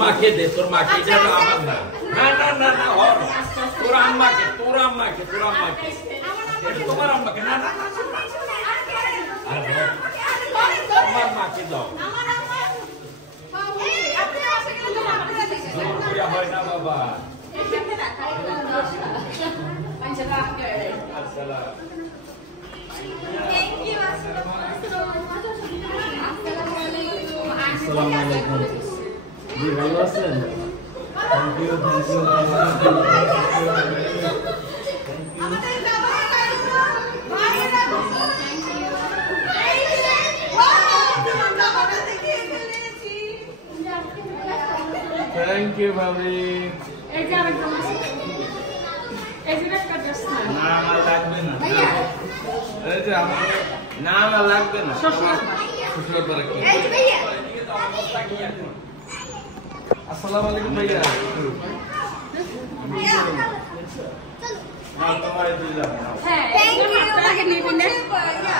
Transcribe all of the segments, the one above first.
মাকে দে, তোর মাকে, এটা আমার না। না না না না, তোর আম্মাকে, তোর আম্মাকে, তোর আম্মাকে, এটা তোমার আম্মাকে। না না না, তোমার মাকে দাও। হয় না বাবা। আসসালামুয়ালাইকুম। জি ভালো আছেন? Thank you, thank you. Thank you ভাবি। এই যে আরেকজন আছে। এই যে একটা ড্রেস না। না আমার লাগবে না। এই যে আমার না আমার লাগবে না। শ্বশুর পরে কি? এই যে ভাইয়া। আসসালামু আলাইকুম ভাইয়া। হ্যাঁ, থ্যাংক ইউ। আগে নিবি না।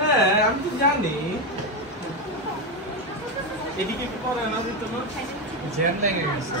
হ্যাঁ আমি তো জানি এদিকে কি করে না দিত না জ্যাম লেগে গেছে